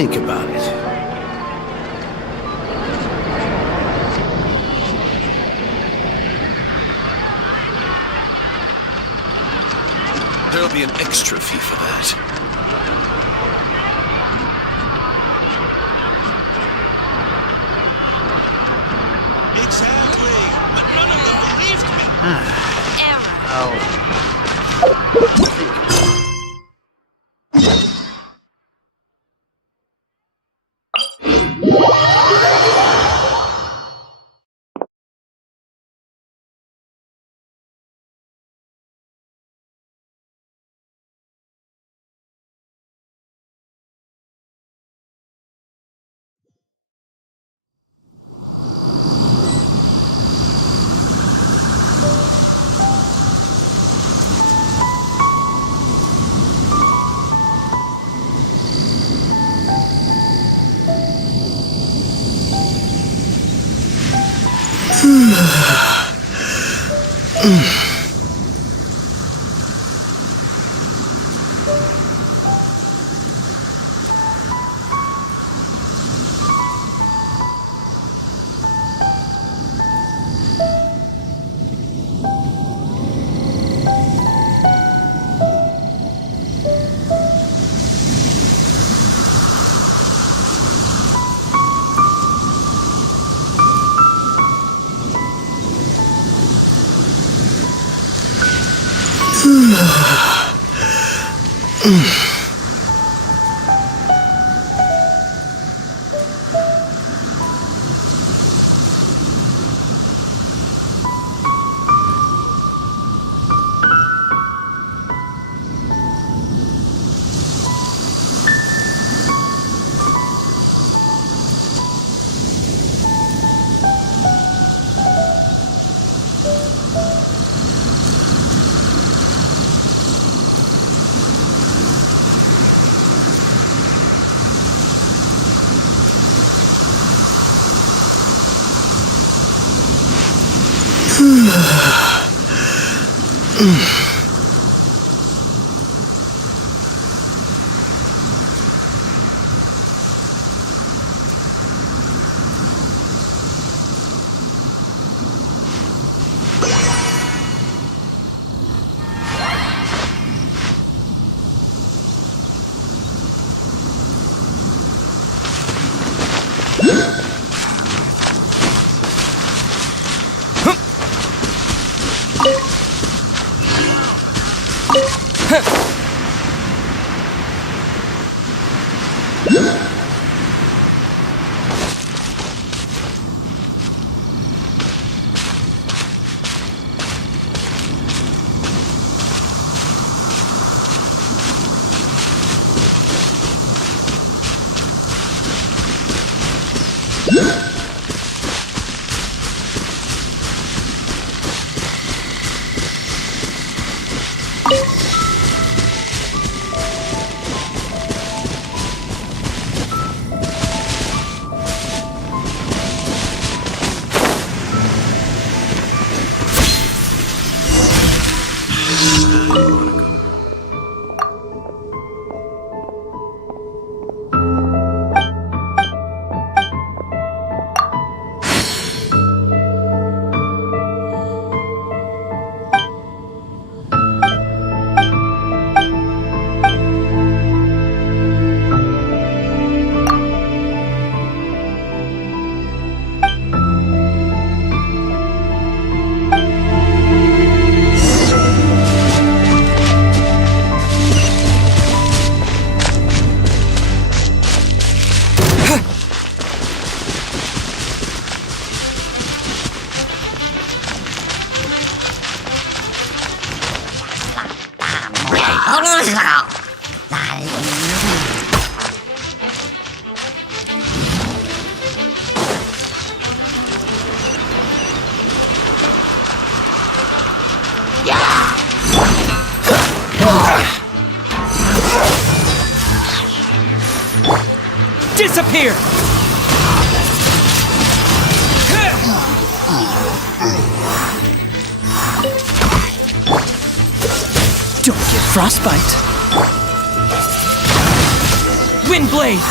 think about it. There'll be an extra fee for that. Exactly, but none of them believed me. Disappear! Don't get frostbite. Windblade!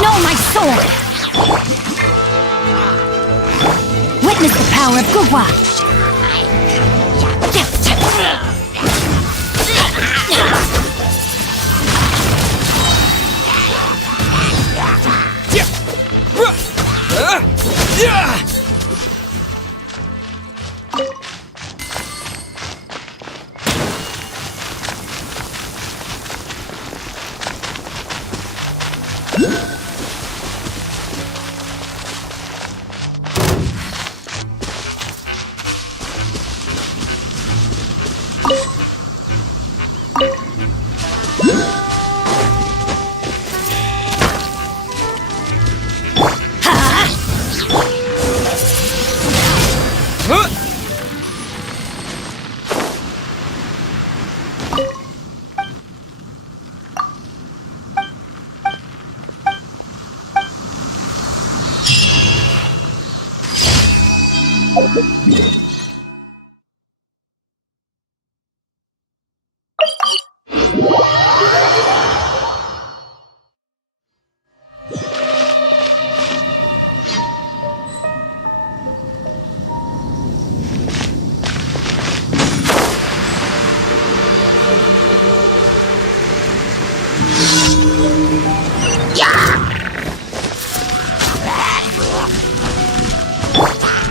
No, my sword! Witness the power of Gugwa!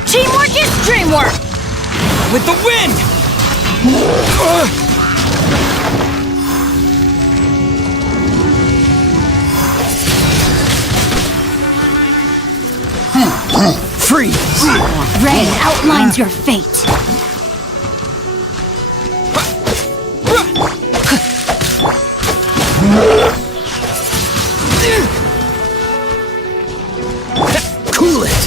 Teamwork is dreamwork! With the wind! Freeze! Red outlines your fate. Cool it!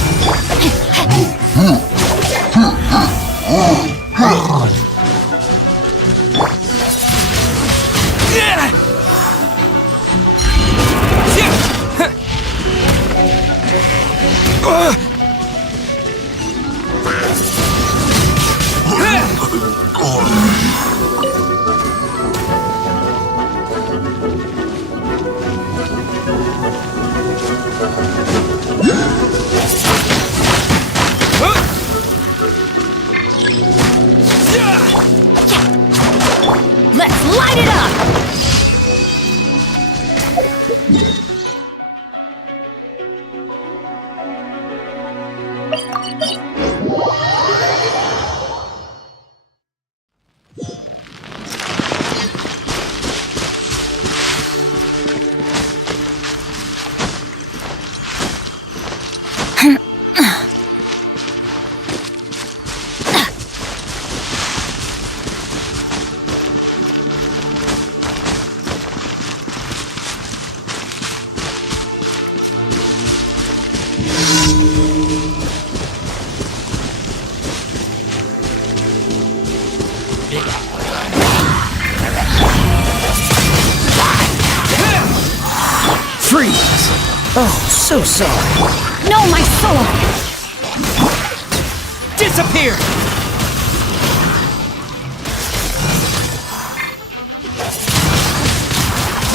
Freeze! Oh, so sorry. No, my sword! Disappear!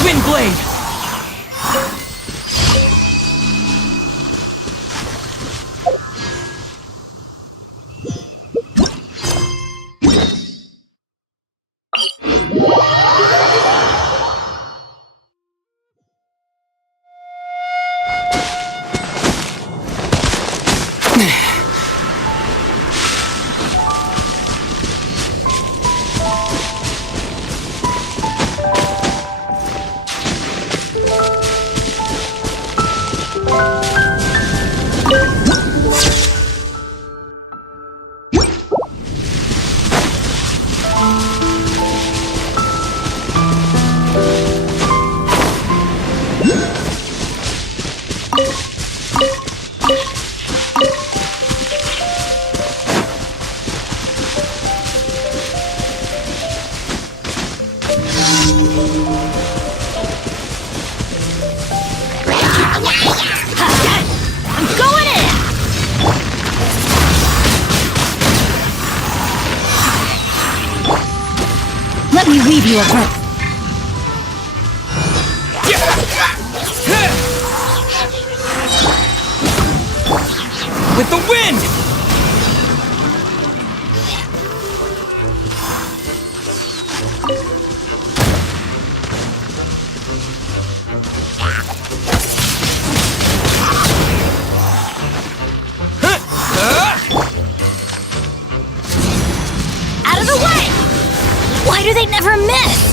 Wind blade! I'm going in! Let me weave you a rope. With the wind! Out of the way! Why do they never miss?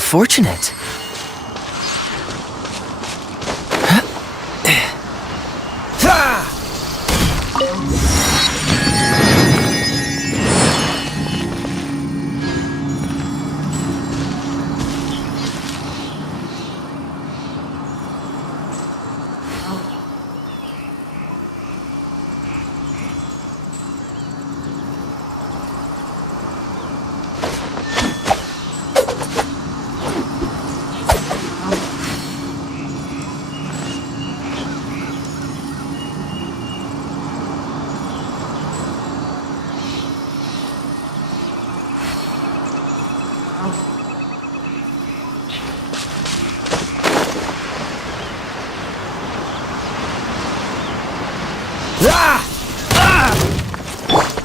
fortunate.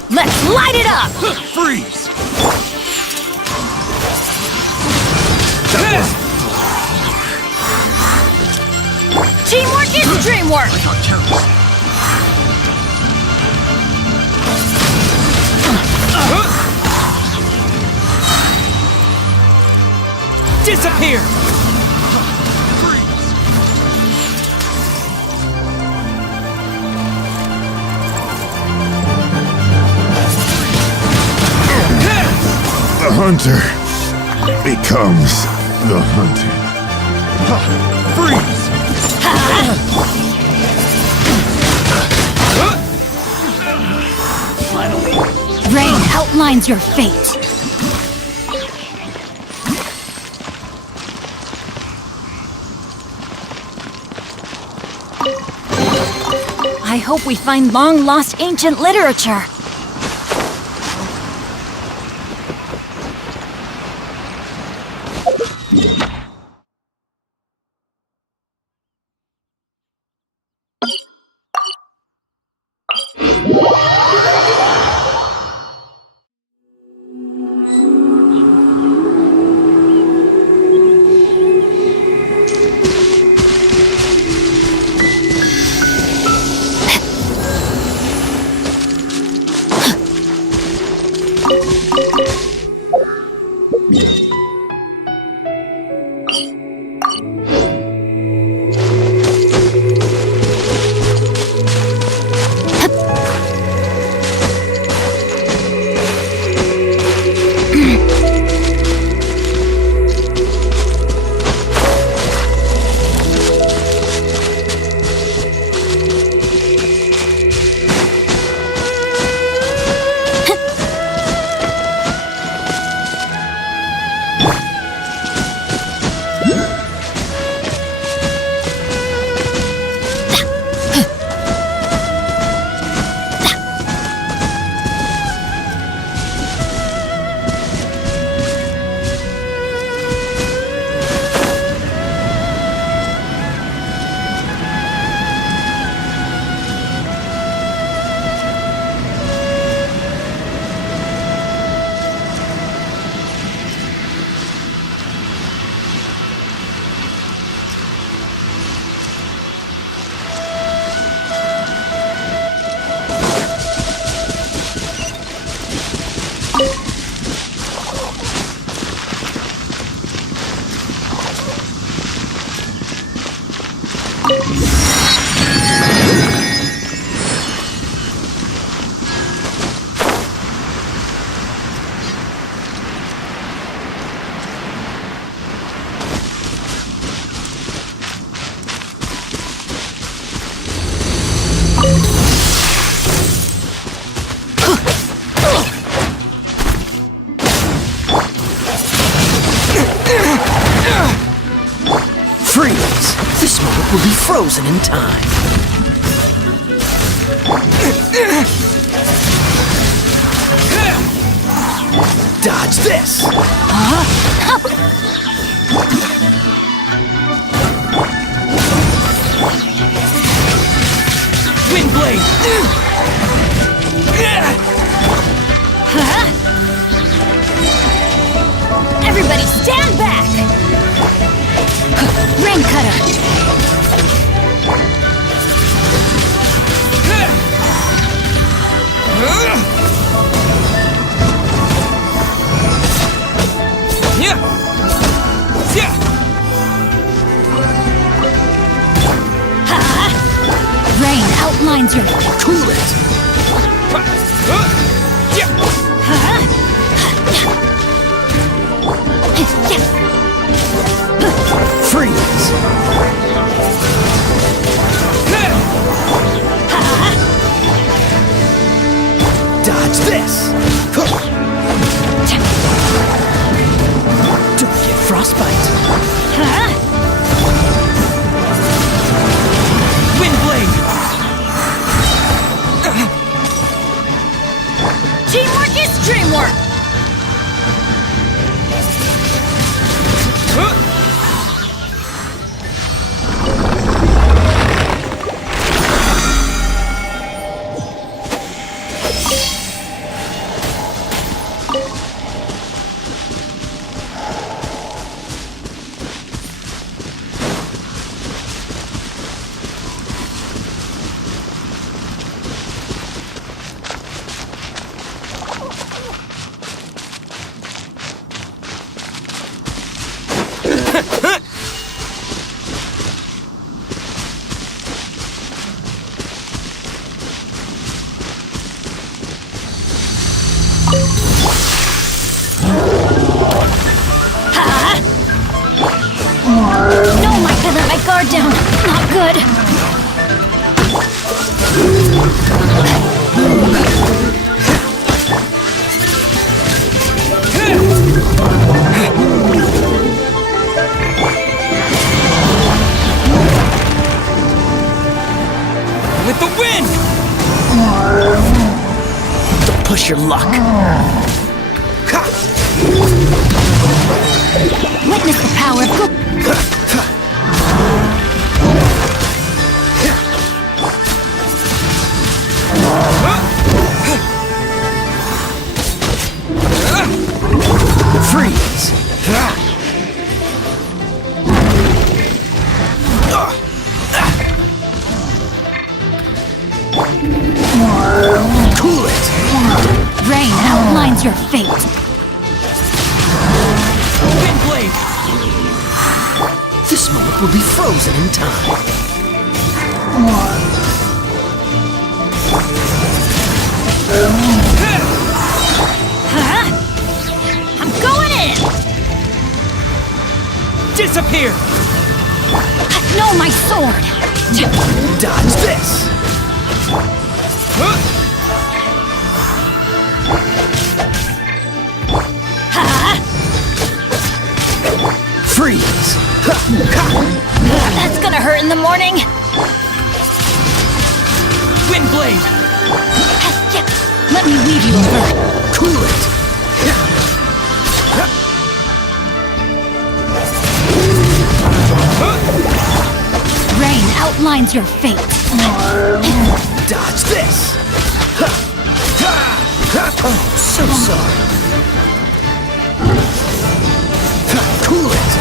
Let's light it up! Freeze! Teamwork is dreamwork! Disappear! The hunter becomes the hunted. Freeze! Rain outlines your fate. I hope we find long-lost ancient literature. Freeze! This moment will be frozen in time. Dodge this! Wind blade! Everybody stand back! Rain cutter! outlines your... Cool it! Freeze! Dodge this! Don't get frostbite! Wind blade! Teamwork is dreamwork! No, Mike, I let my guard down. Not good. With the wind! Don't push your luck. Witness the power of good... Freeze! Cool it! Rain outlines your fate. Wind blade! This moment will be frozen in time. I'm going in! Disappear! No, my sword! Dodge this! Freeze! That's gonna hurt in the morning! Wind blade! Let me leave you over. Cool it! Rain outlines your fate. Dodge this! Oh, so sorry. Cool it!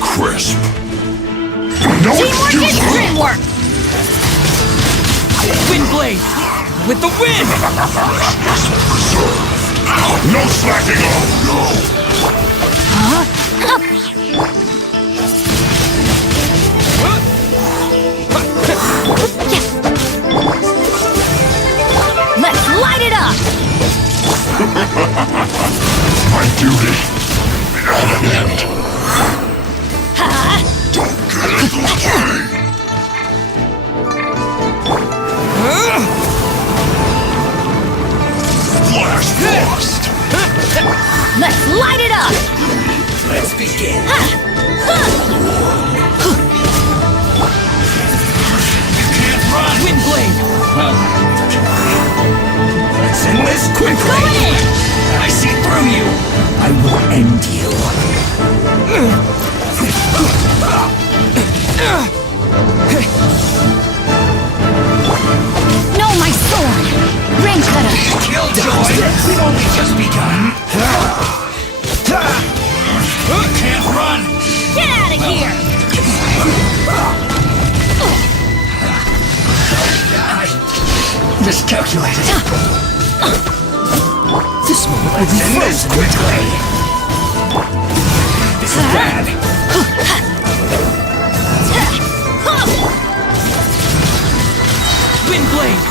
Crisp. Teamwork is dreamwork! Wind blade! With the wind! No slacking off! Let's light it up! My duty at an end. Ha! Don't get Flash frost! Let's light it up! Let's begin. Can't run! Windblade! Let's end this quickly! I see through you! I will end you. No, my sword! Rain cutter! Killjoy! We've only just begun. Can't run! Get out of here! Miscalculated. This moment will be frozen quickly. This is bad. Windblade!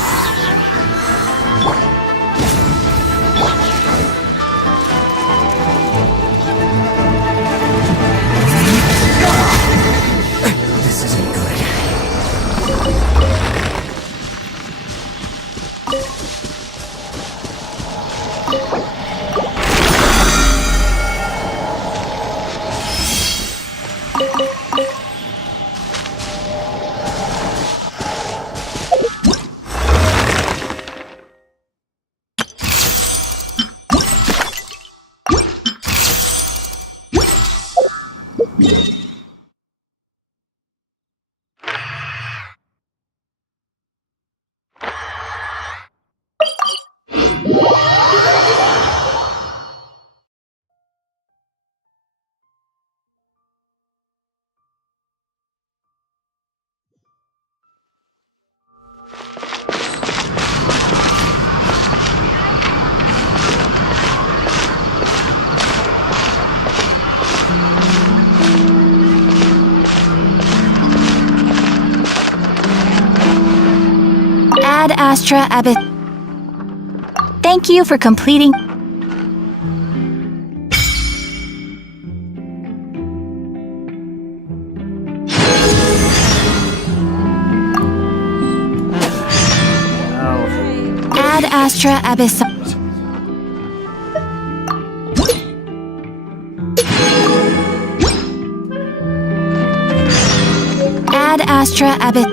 This isn't good. Ad Astra Abyss. Thank you for completing. Ad Astra Abyss. Ad Astra Abyss.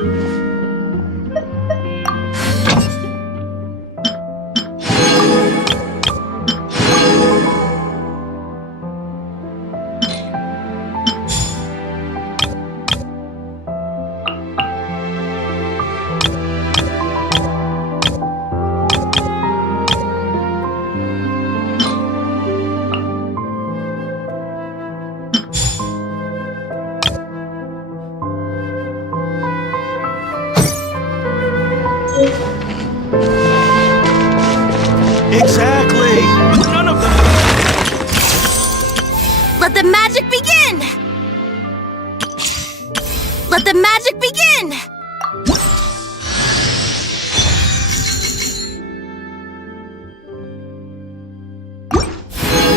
Exactly! But none of them... Let the magic begin! Let the magic begin!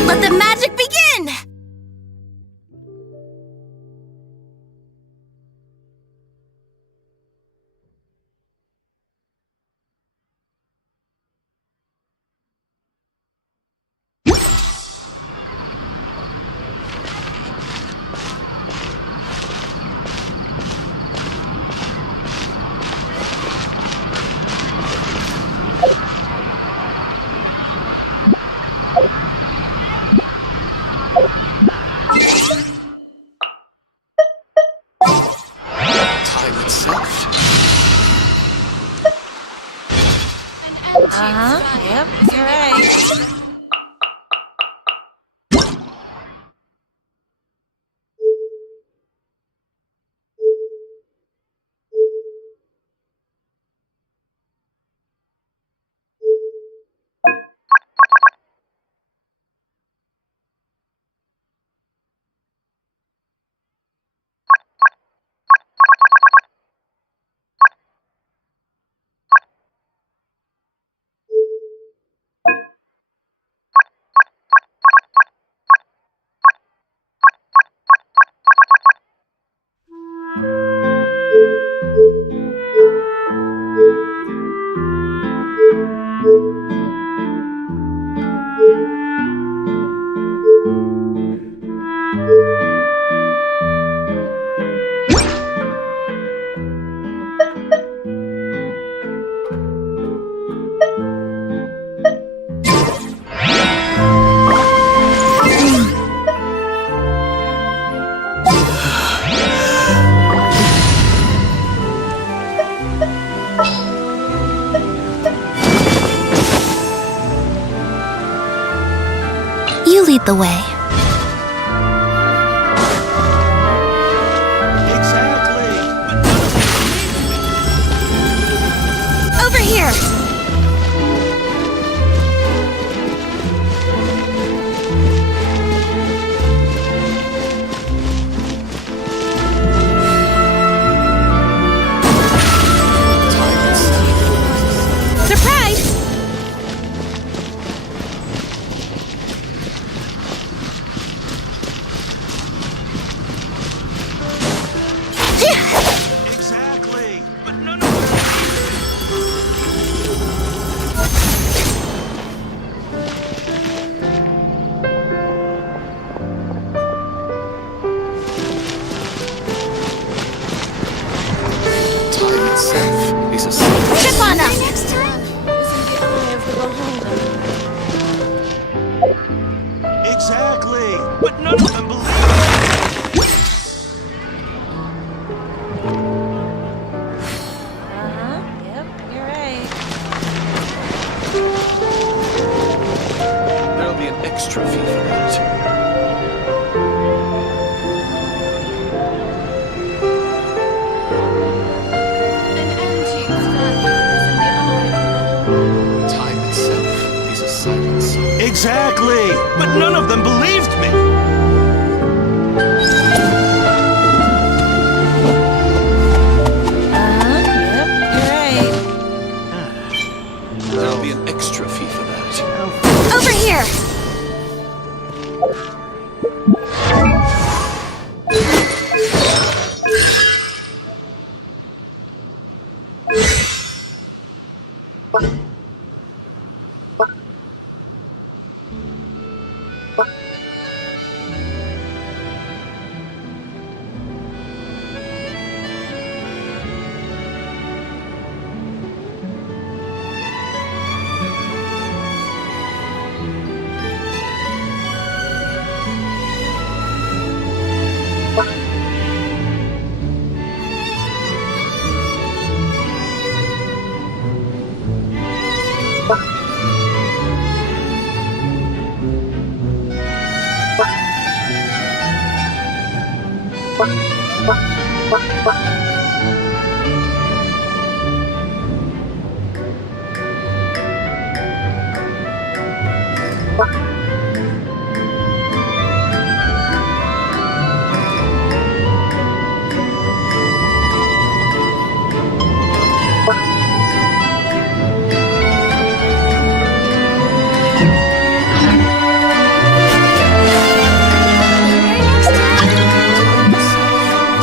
Let the magic begin! Time itself. Yep, you're right. lead the way. Exactly. Over here! Surprise! Exactly. But none of them. Time itself is a cycle. Chip on us! Next time. Exactly. But none of them believe it. Yep, you're right. There'll be an extra fee for that. Time itself is a silence. Exactly. But none of them believed me. Yep, you're right. There'll be an extra fee for that. Over here!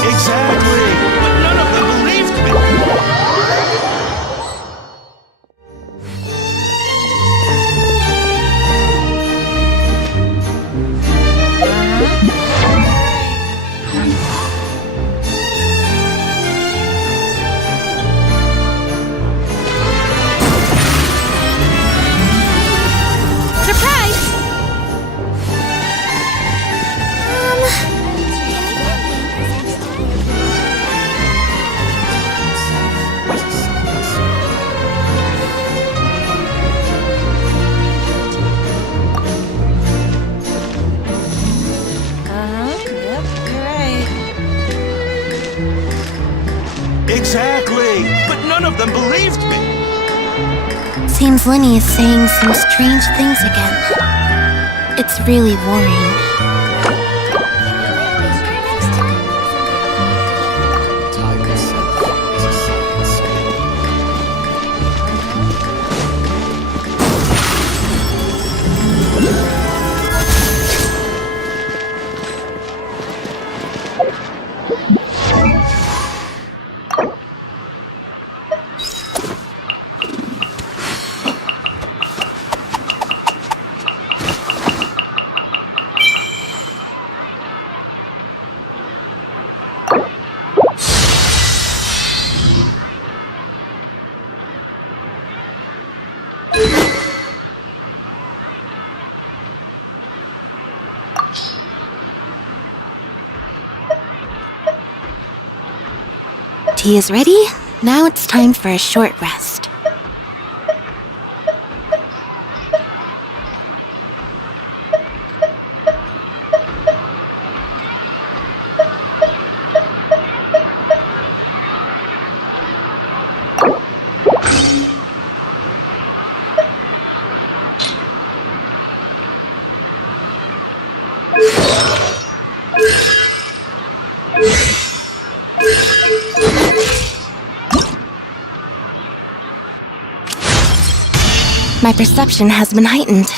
Exactly. But none of them believed me. Surprise! Yep, you're right. Exactly. But none of them believed me. Seems Lyney is saying some strange things again. It's really worrying. Time itself is a silence. Tea is ready. Now it's time for a short rest. perception has been heightened.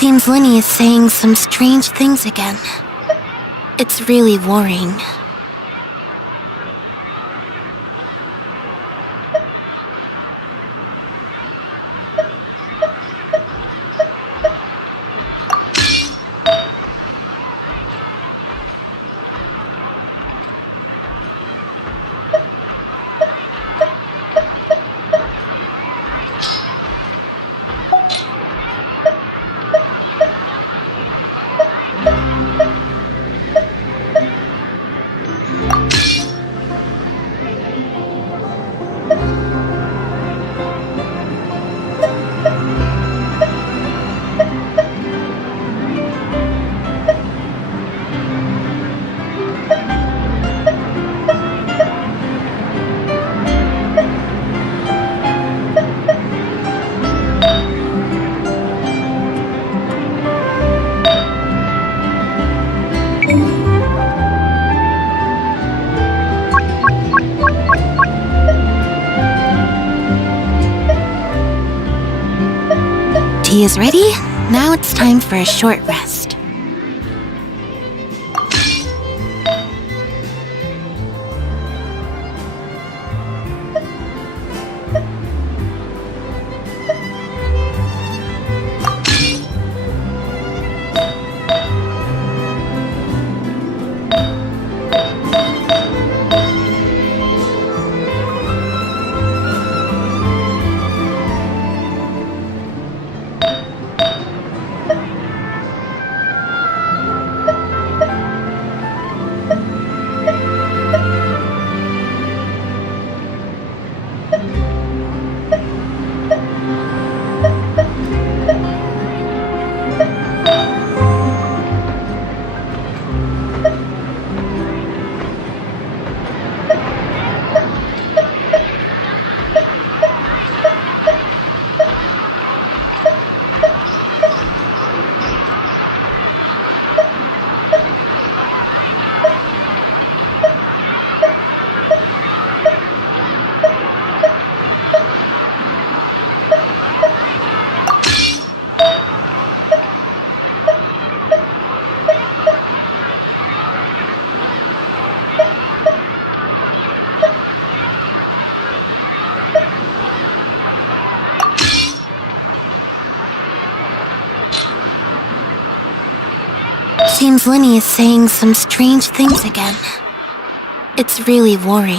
Seems Lyney is saying some strange things again. It's really worrying. Tea is ready. Now it's time for a short rest. Lyney is saying some strange things again. It's really worrying.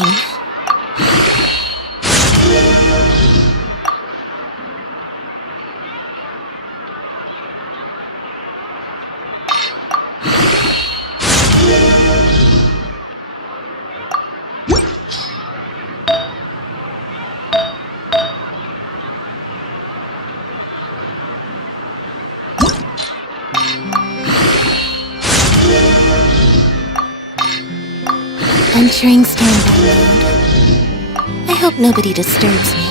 Entering standby mode. I hope nobody disturbs me.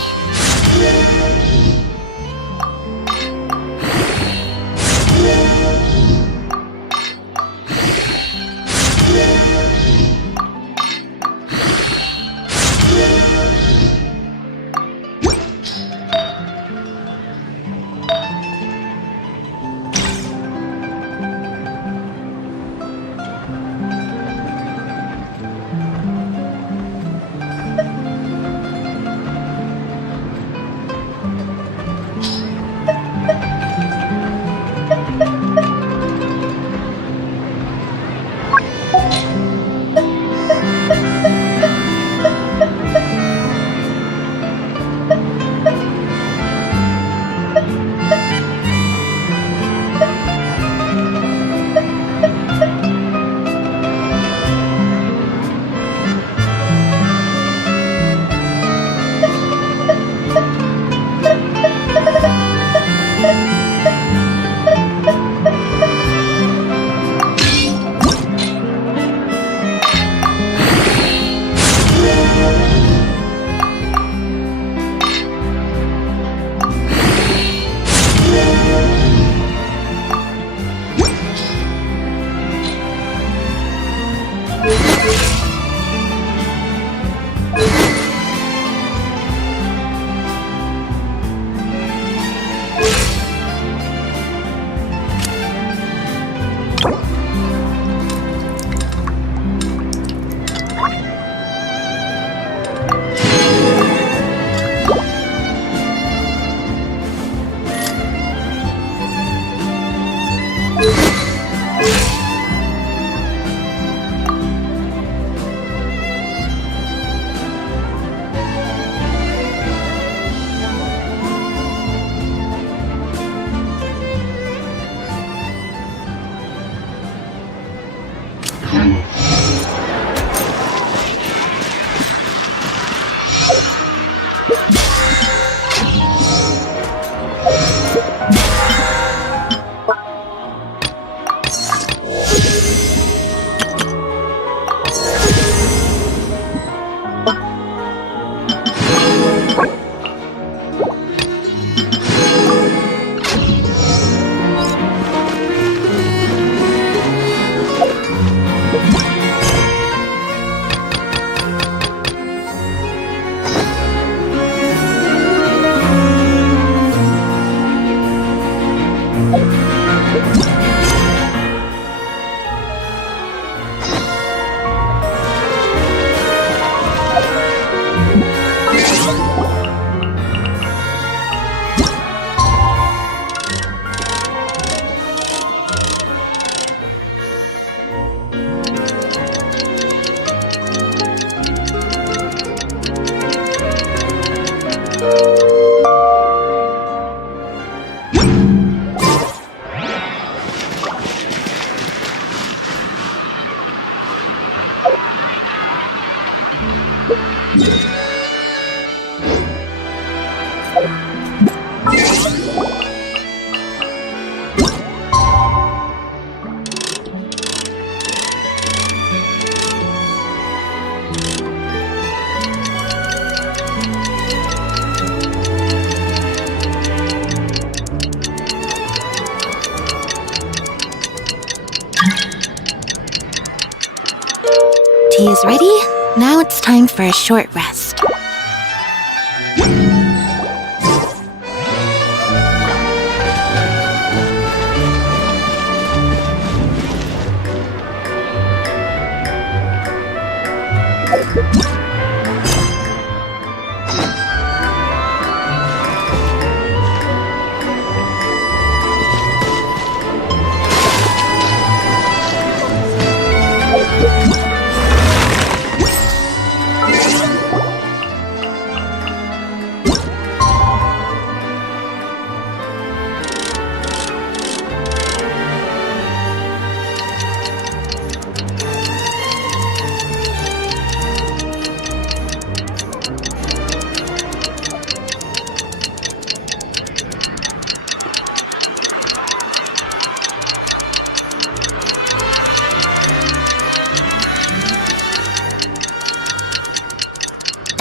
Tea is ready. Now it's time for a short rest.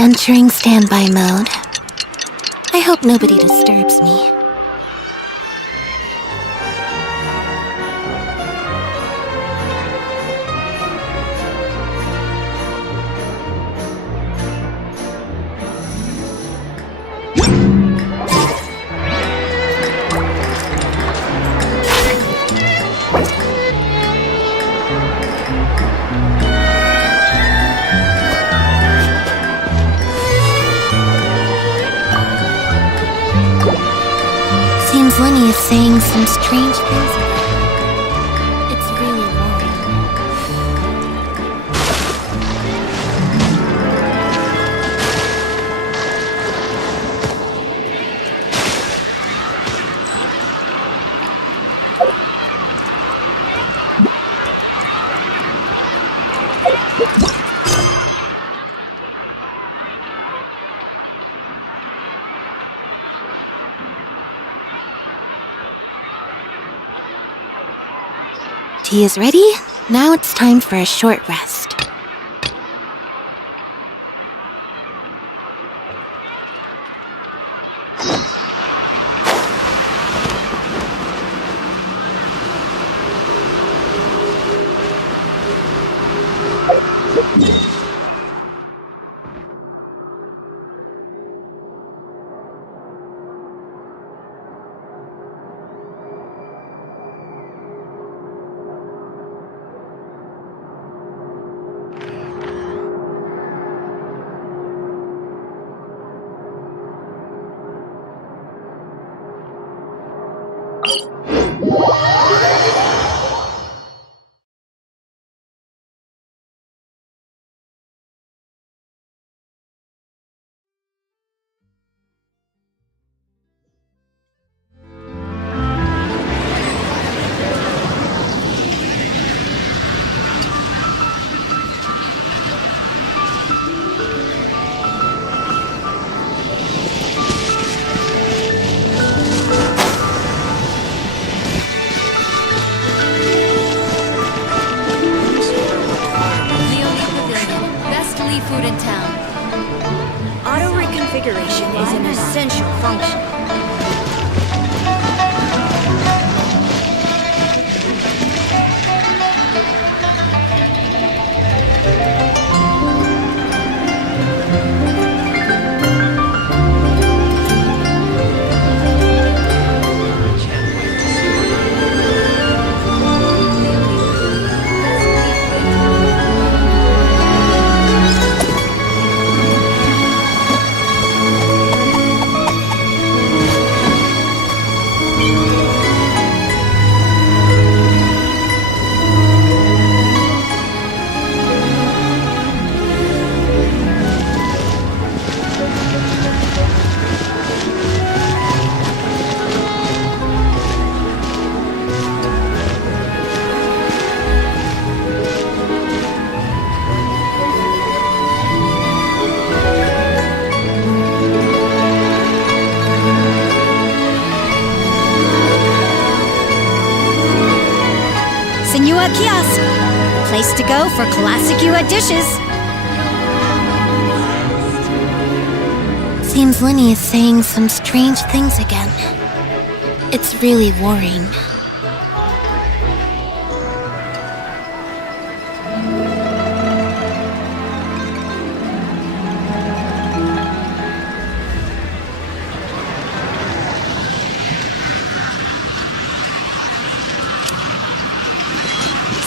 Entering standby mode. I hope nobody disturbs me. Seems Lyney is saying some strange things. It's really worrying. Tea is ready. Now it's time for a short rest. Food in town. Auto reconfiguration is an essential function. Senua Kiosk, place to go for classic Yua dishes. Seems Lyney is saying some strange things again. It's really worrying.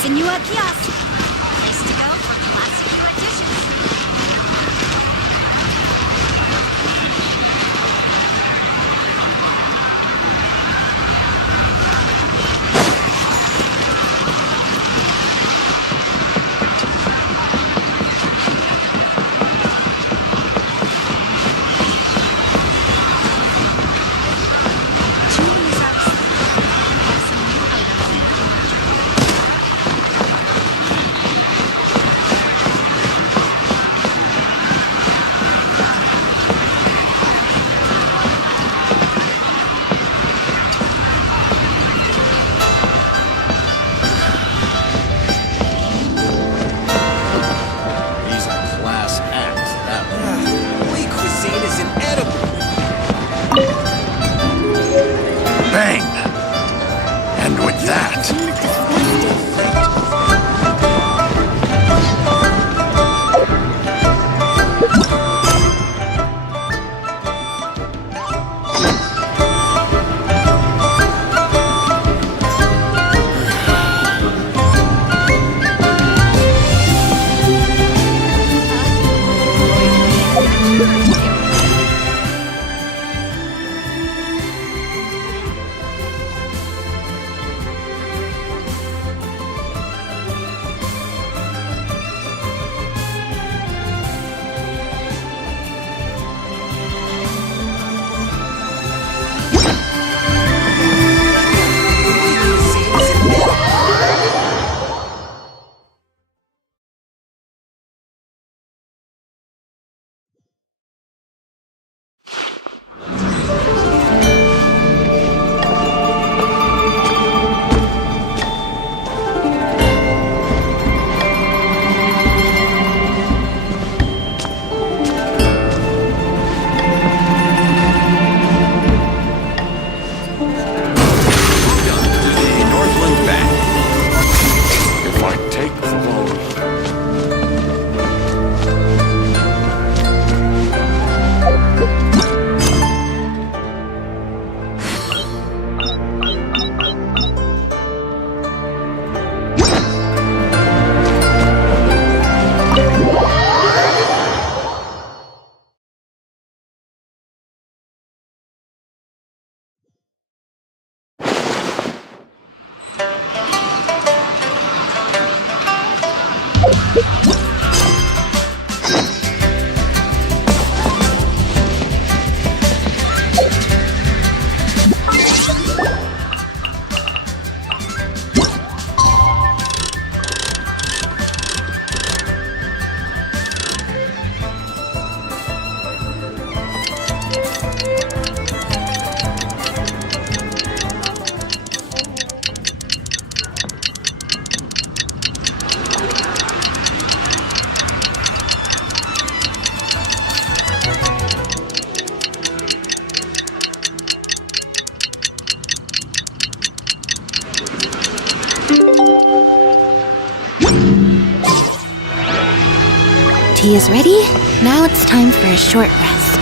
Senua Kiosk, place to go for classic Yua dishes. Tea is ready. Now it's time for a short rest.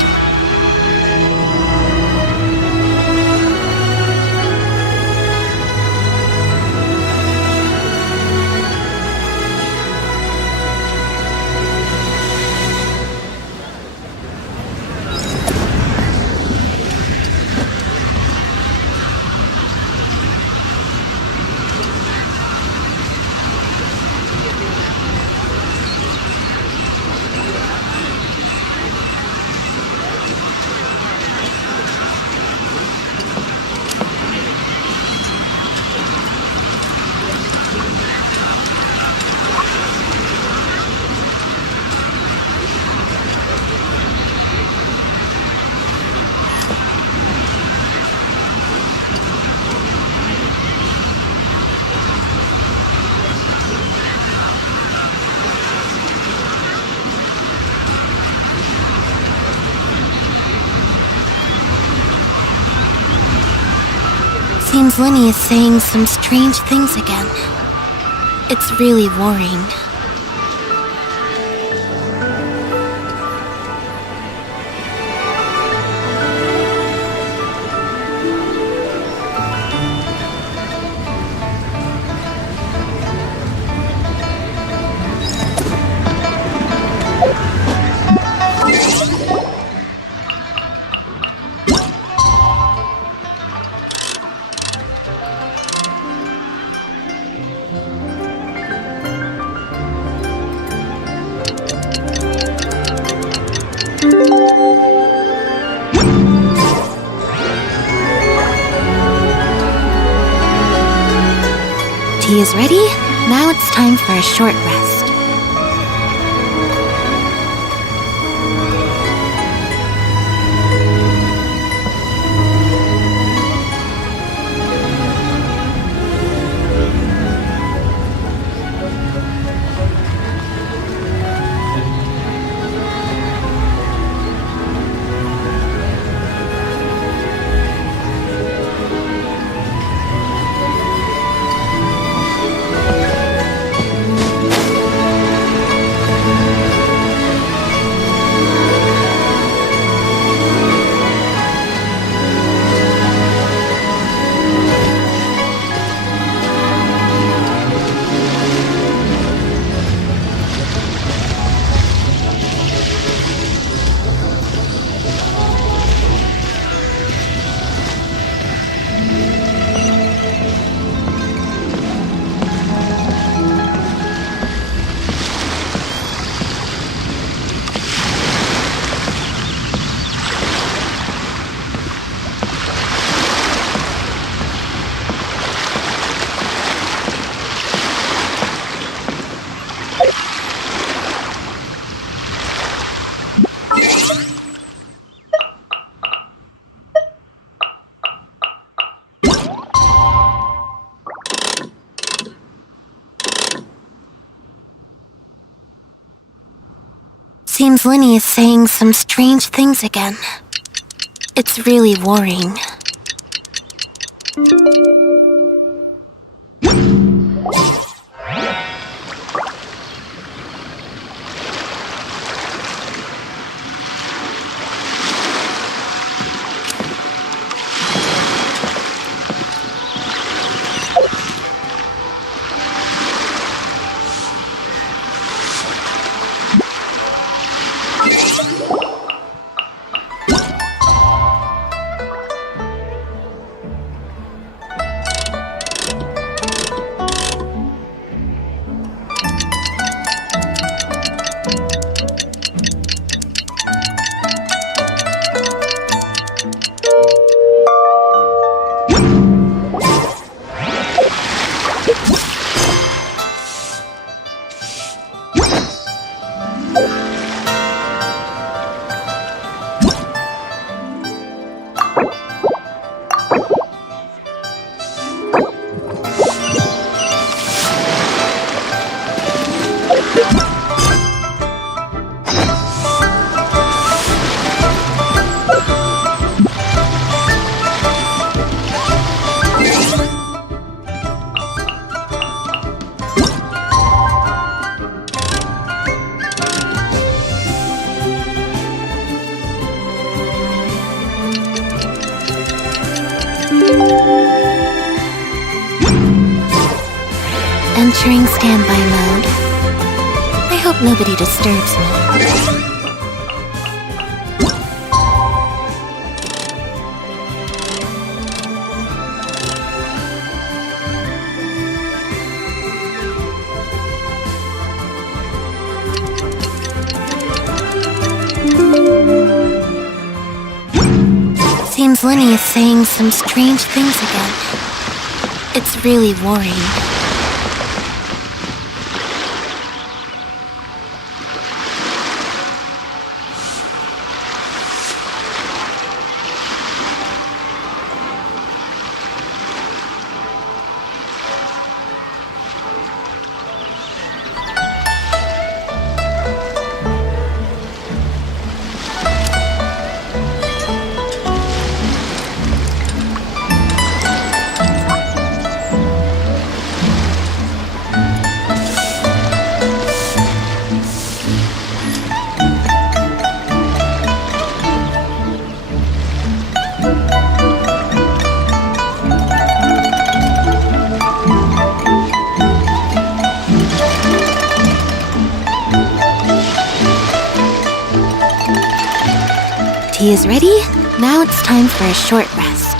Seems Lyney is saying some strange things again. It's really worrying. Tea is ready. Now it's time for a short rest. Seems Lyney is saying some strange things again. It's really worrying. Entering standby mode. I hope nobody disturbs me. Seems Lyney is saying some strange things again. It's really worrying. Tea is ready. Now it's time for a short rest.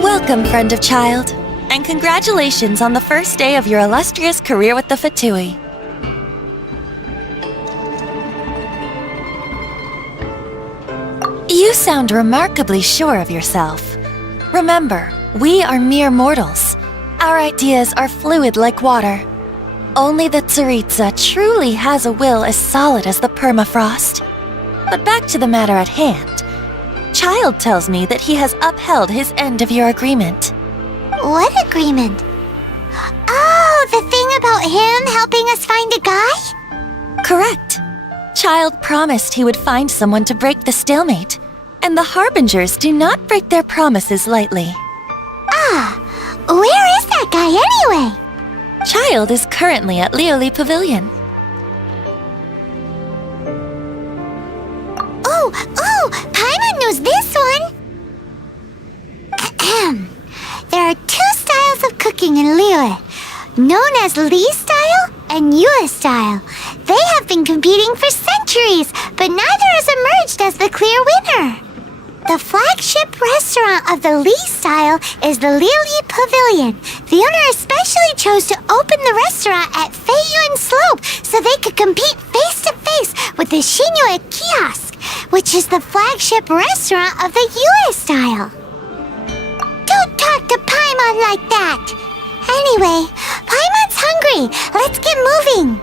Welcome, friend of child, and congratulations on the first day of your illustrious career with the Fatui. You sound remarkably sure of yourself. Remember, we are mere mortals. Our ideas are fluid like water. Only the Tsaritsa truly has a will as solid as the permafrost. But back to the matter at hand. Child tells me that he has upheld his end of your agreement. What agreement? Oh, the thing about him helping us find a guy? Correct. Child promised he would find someone to break the stalemate, and the Harbingers do not break their promises lightly. Ah, where is that guy anyway? Child is currently at Lyney Pavilion. Oh, Paimon knows this one! Ahem. There are two styles of cooking in Liyue, known as Li style and Yue style. They have been competing for centuries, but neither has emerged as the clear winner. The flagship restaurant of the Li style is the Lyney Pavilion. The owner especially chose to open the restaurant at Feiyuan Slope so they could compete face-to-face with the Shinyue Kiosk, which is the flagship restaurant of the Yue style. Don't talk to Paimon like that! Anyway, Paimon's hungry. Let's get moving.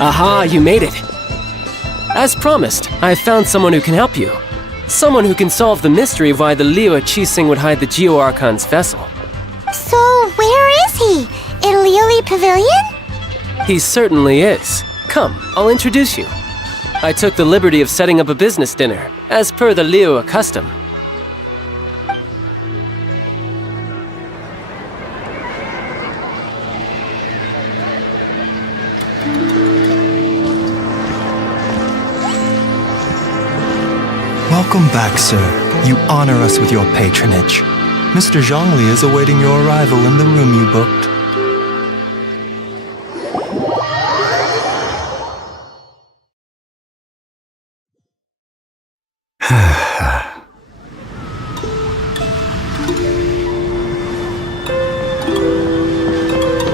Aha, you made it. As promised, I have found someone who can help you. Someone who can solve the mystery of why the Liyue Qixing would hide the Geo-Archon's vessel. So, where is he? In Liyue Pavilion? He certainly is. Come, I'll introduce you. I took the liberty of setting up a business dinner, as per the Liyue custom. Welcome back, sir. You honor us with your patronage. Mr. Zhongli is awaiting your arrival in the room you booked.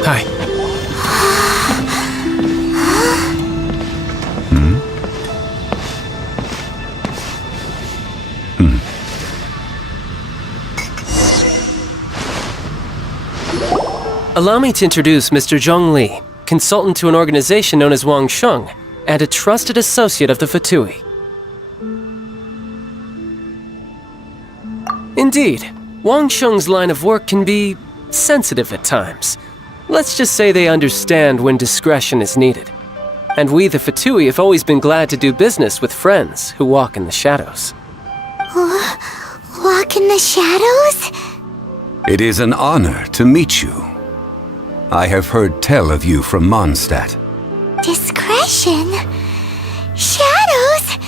Hi. Allow me to introduce Mr. Zhongli, consultant to an organization known as Wang Sheng, and a trusted associate of the Fatui. Indeed, Wang Sheng's line of work can be sensitive at times. Let's just say they understand when discretion is needed. And we, the Fatui, have always been glad to do business with friends who walk in the shadows. Walk in the shadows? It is an honor to meet you. I have heard tell of you from Mondstadt. Discretion? Shadows?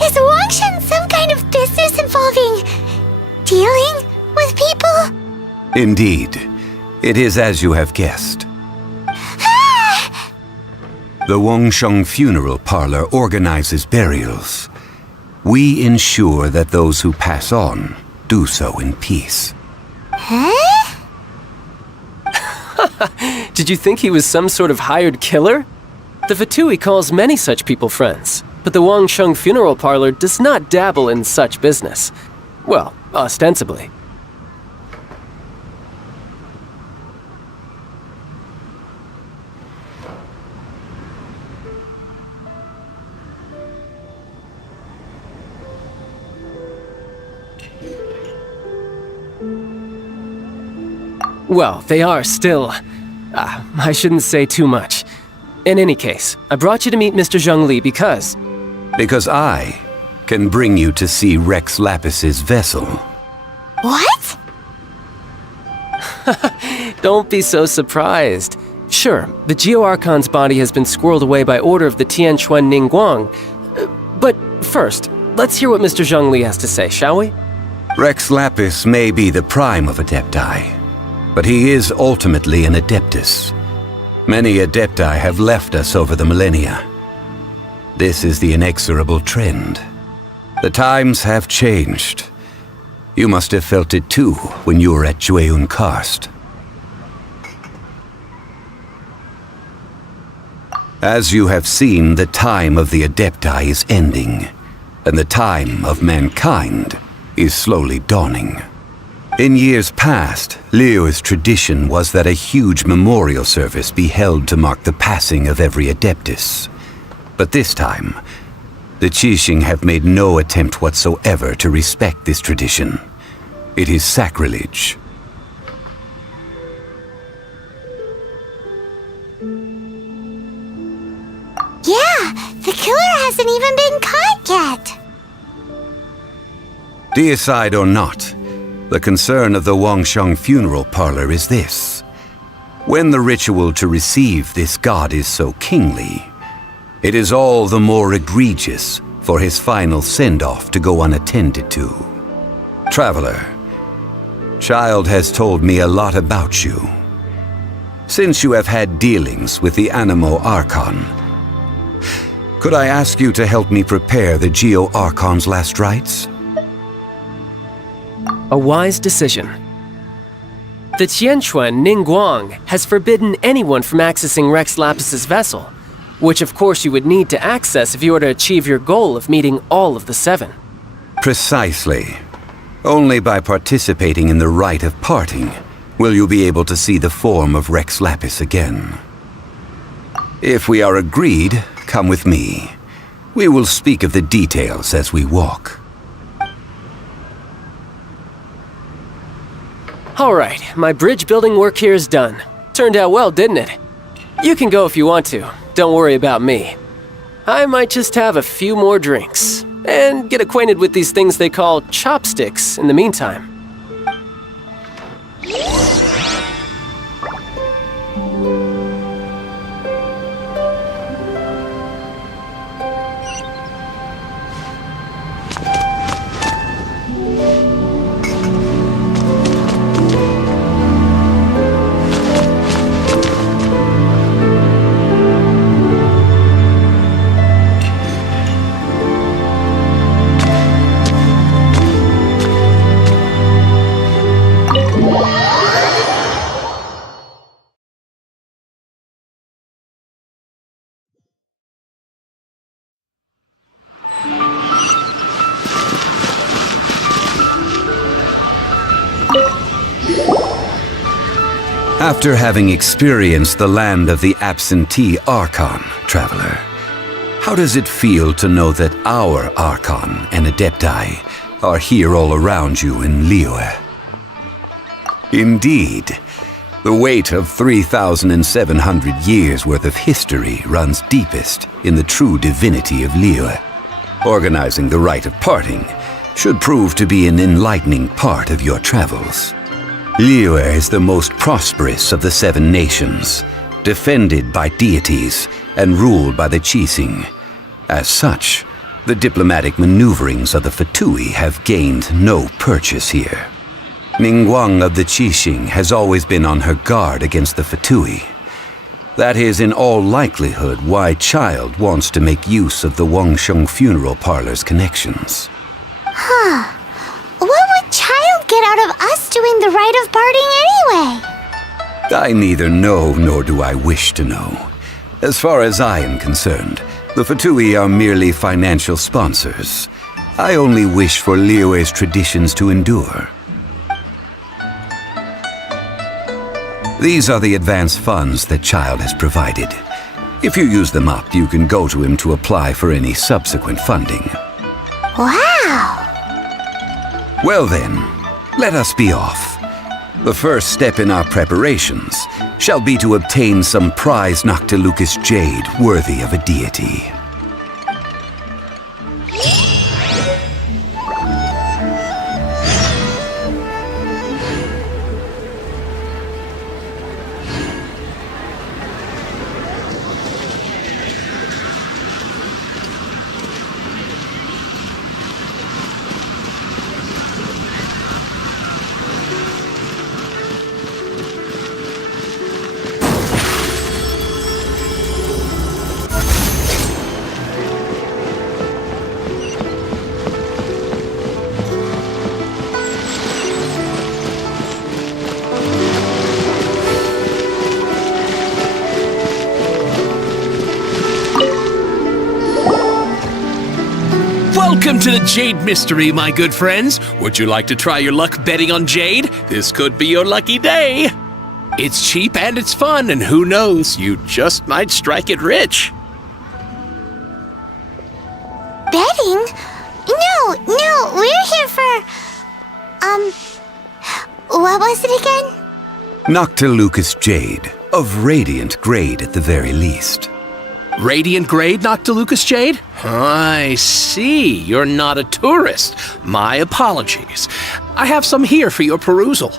Is Wang Sheng some kind of business involving dealing with people? Indeed. It is as you have guessed. The Wangsheng Funeral Parlor organizes burials. We ensure that those who pass on do so in peace. Huh? Did you think he was some sort of hired killer? The Fatui calls many such people friends, but the Wangsheng Funeral Parlor does not dabble in such business. Well, ostensibly. Well, they are still... I shouldn't say too much. In any case, I brought you to meet Mr. Zhongli because... Because I can bring you to see Rex Lapis's vessel. What? Don't be so surprised. Sure, the Geo-Archon's body has been squirreled away by order of the Tianquan Ningguang. But first, let's hear what Mr. Zhongli has to say, shall we? Rex Lapis may be the prime of Adepti, but he is ultimately an Adeptus. Many Adepti have left us over the millennia. This is the inexorable trend. The times have changed. You must have felt it too when you were at Jueyun Karst. As you have seen, the time of the Adepti is ending, and the time of mankind is slowly dawning. In years past, Liyue's tradition was that a huge memorial service be held to mark the passing of every Adeptus. But this time, the Qixing have made no attempt whatsoever to respect this tradition. It is sacrilege. Yeah, the killer hasn't even been caught yet. Deicide or not, the concern of the Wangsheng Funeral Parlor is this. When the ritual to receive this god is so kingly, it is all the more egregious for his final send-off to go unattended to. Traveler, Child has told me a lot about you. Since you have had dealings with the Animo Archon, could I ask you to help me prepare the Geo Archon's last rites? A wise decision. The Tianquan Ningguang has forbidden anyone from accessing Rex Lapis's vessel, which of course you would need to access if you were to achieve your goal of meeting all of the 7. Precisely. Only by participating in the rite of parting will you be able to see the form of Rex Lapis again. If we are agreed, come with me. We will speak of the details as we walk. All right, my bridge building work here is done. Turned out well, didn't it? You can go if you want to. Don't worry about me. I might just have a few more drinks and get acquainted with these things they call chopsticks in the meantime. After having experienced the land of the absentee Archon, traveler, how does it feel to know that our Archon and Adepti are here all around you in Liyue? Indeed, the weight of 3,700 years' worth of history runs deepest in the true divinity of Liyue. Organizing the rite of parting should prove to be an enlightening part of your travels. Liyue is the most prosperous of the 7 nations, defended by deities and ruled by the Qixing. As such, the diplomatic maneuverings of the Fatui have gained no purchase here. Ningguang of the Qixing has always been on her guard against the Fatui. That is in all likelihood why Child wants to make use of the Wangsheng funeral parlor's connections. Huh. What would Child get out of us doing the rite of parting anyway? I neither know nor do I wish to know. As far as I am concerned, the Fatui are merely financial sponsors. I only wish for Liyue's traditions to endure. These are the advance funds that Child has provided. If you use them up, you can go to him to apply for any subsequent funding. Wow! Well then, let us be off. The first step in our preparations shall be to obtain some prized Noctilucous jade worthy of a deity. Welcome to the Jade Mystery, my good friends. Would you like to try your luck betting on Jade? This could be your lucky day. It's cheap and it's fun, and who knows, you just might strike it rich. Betting? No, we're here for... what was it again? Noctilucous jade, of radiant grade at the very least. Radiant grade Noctilucous jade? I see. You're not a tourist. My apologies. I have some here for your perusal.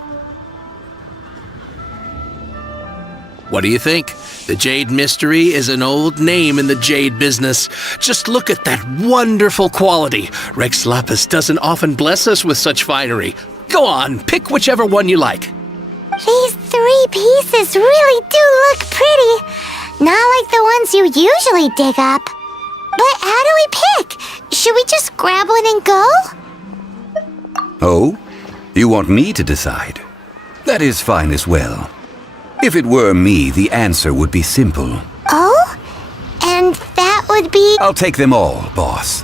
What do you think? The Jade Mystery is an old name in the jade business. Just look at that wonderful quality. Rex Lapis doesn't often bless us with such finery. Go on, pick whichever one you like. These 3 pieces really do look pretty. Not like the ones you usually dig up. But how do we pick? Should we just grab one and go? Oh? You want me to decide? That is fine as well. If it were me, the answer would be simple. Oh? And that would be... I'll take them all, boss.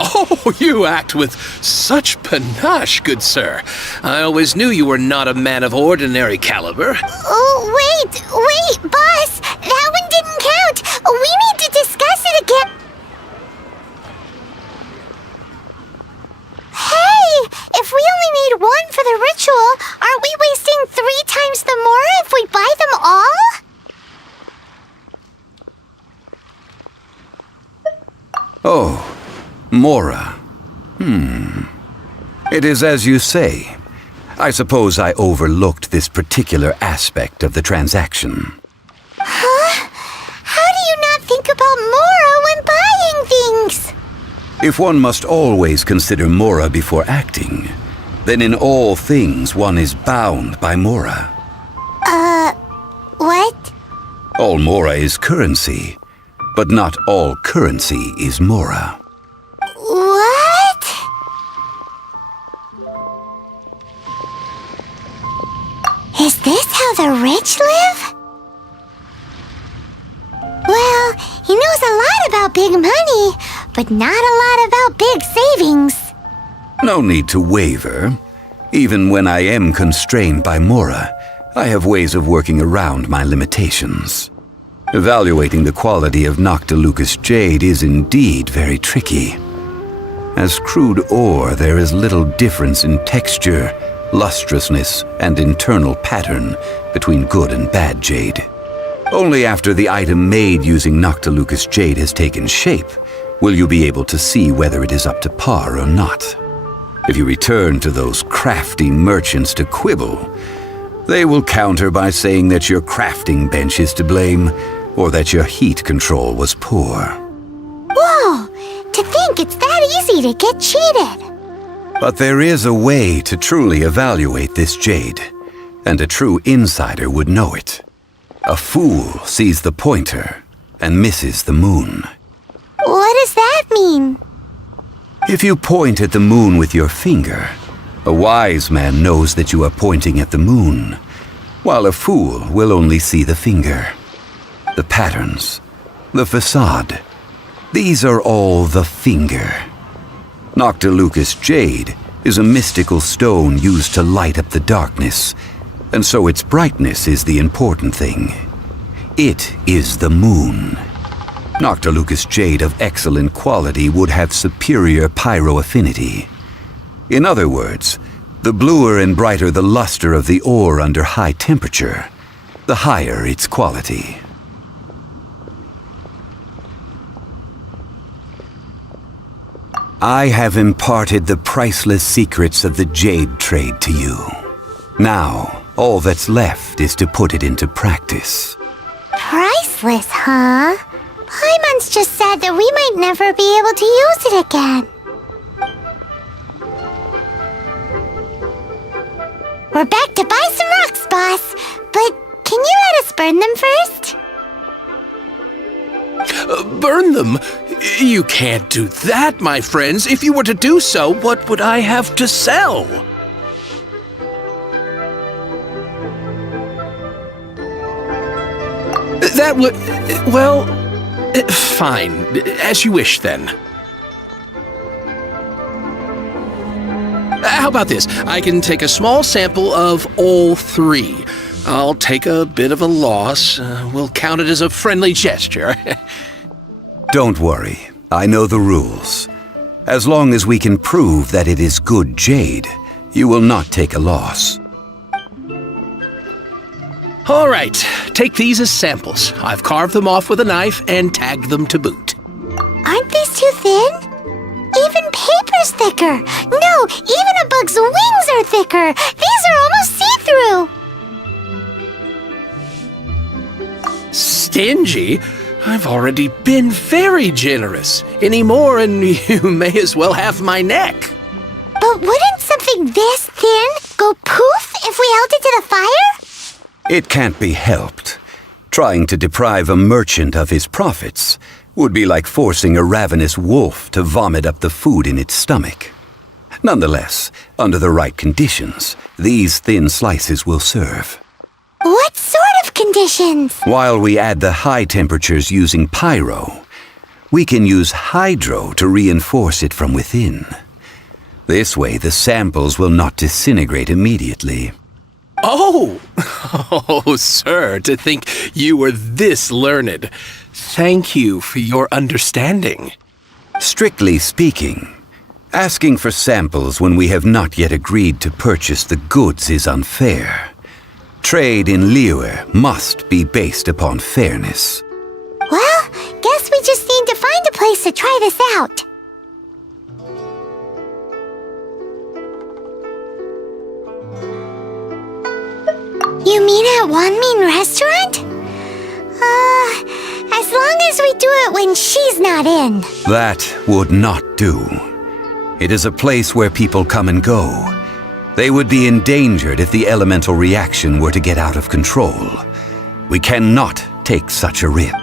Oh, Oh, you act with such panache, good sir. I always knew you were not a man of ordinary caliber. Oh, wait, boss! That one didn't count! We need to discuss it again! Hey! If we only need one for the ritual, aren't we wasting 3 times the more if we buy them all? Oh, Mora. It is as you say. I suppose I overlooked this particular aspect of the transaction. Huh? How do you not think about Mora when buying things? If one must always consider Mora before acting, then in all things one is bound by Mora. What? All Mora is currency, but not all currency is Mora. What? Is this how the rich live? Well, he knows a lot about big money, but not a lot about big savings. No need to waver. Even when I am constrained by Mora, I have ways of working around my limitations. Evaluating the quality of Noctilucous jade is indeed very tricky. As crude ore, there is little difference in texture, lustrousness, and internal pattern between good and bad jade. Only after the item made using Noctilucous jade has taken shape will you be able to see whether it is up to par or not. If you return to those crafty merchants to quibble, they will counter by saying that your crafting bench is to blame, or that your heat control was poor. Whoa! To think it's that easy to get cheated! But there is a way to truly evaluate this jade, and a true insider would know it. A fool sees the pointer and misses the moon. What does that mean? If you point at the moon with your finger, a wise man knows that you are pointing at the moon, while a fool will only see the finger. The patterns, the facade, these are all the finger. Noctilucous jade is a mystical stone used to light up the darkness, and so its brightness is the important thing. It is the moon. Noctilucous jade of excellent quality would have superior pyro affinity. In other words, the bluer and brighter the luster of the ore under high temperature, the higher its quality. I have imparted the priceless secrets of the jade trade to you. Now, all that's left is to put it into practice. Priceless, huh? Paimon's just said that we might never be able to use it again. We're back to buy some rocks, boss. But can you let us burn them first? Burn them? You can't do that, my friends. If you were to do so, what would I have to sell? That would... well... fine. As you wish, then. How about this? I can take a small sample of all 3. I'll take a bit of a loss. We'll count it as a friendly gesture. Don't worry. I know the rules. As long as we can prove that it is good jade, you will not take a loss. All right. Take these as samples. I've carved them off with a knife and tagged them to boot. Aren't these too thin? Even paper's thicker. No, even a bug's wings are thicker. These are almost see-through. Stingy? I've already been very generous. Any more and you may as well have my neck. But wouldn't something this thin go poof if we held it to the fire? It can't be helped. Trying to deprive a merchant of his profits would be like forcing a ravenous wolf to vomit up the food in its stomach. Nonetheless, under the right conditions, these thin slices will serve. What sort of conditions? While we add the high temperatures using pyro, we can use hydro to reinforce it from within. This way, the samples will not disintegrate immediately. Oh! Oh, sir, to think you were this learned. Thank you for your understanding. Strictly speaking, asking for samples when we have not yet agreed to purchase the goods is unfair. Trade in Liyue must be based upon fairness. Well, guess we just need to find a place to try this out. You mean at Wanmin Restaurant? As long as we do it when she's not in. That would not do. It is a place where people come and go. They would be endangered if the elemental reaction were to get out of control. We cannot take such a risk.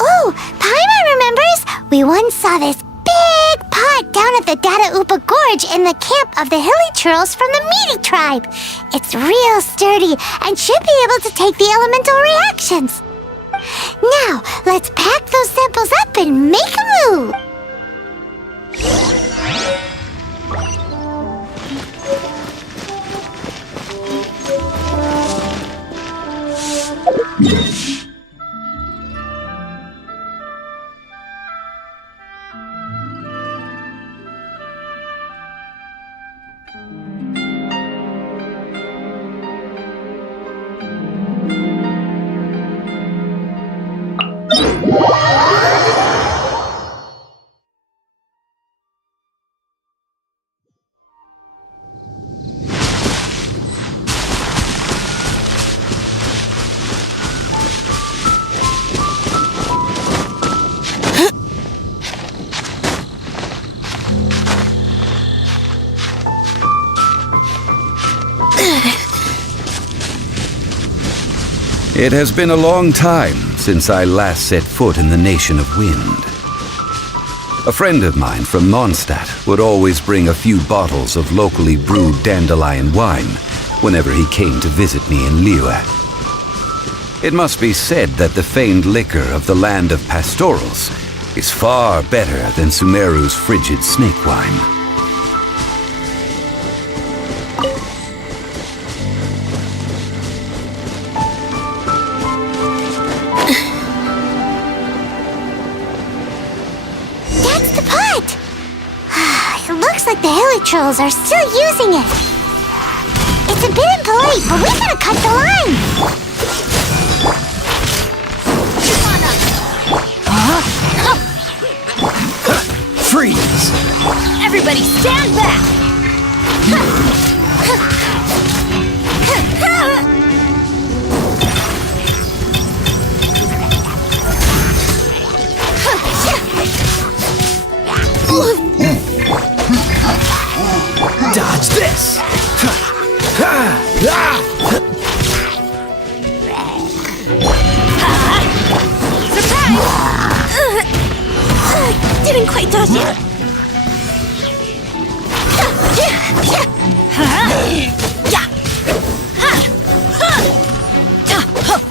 Oh, Paimon remembers? We once saw this big pot down at the Data Upa Gorge in the camp of the hilly churls from the Meaty tribe. It's real sturdy and should be able to take the elemental reactions. Now, let's pack those samples up and make a move. It has been a long time since I last set foot in the Nation of Wind. A friend of mine from Mondstadt would always bring a few bottles of locally brewed dandelion wine whenever he came to visit me in Liyue. It must be said that the famed liquor of the land of pastorals is far better than Sumeru's frigid snake wine. Trolls are still using it. It's a bit impolite, but we gotta cut the line. Freeze! Everybody stand back! Dodge this! Surprise! Didn't quite dodge it.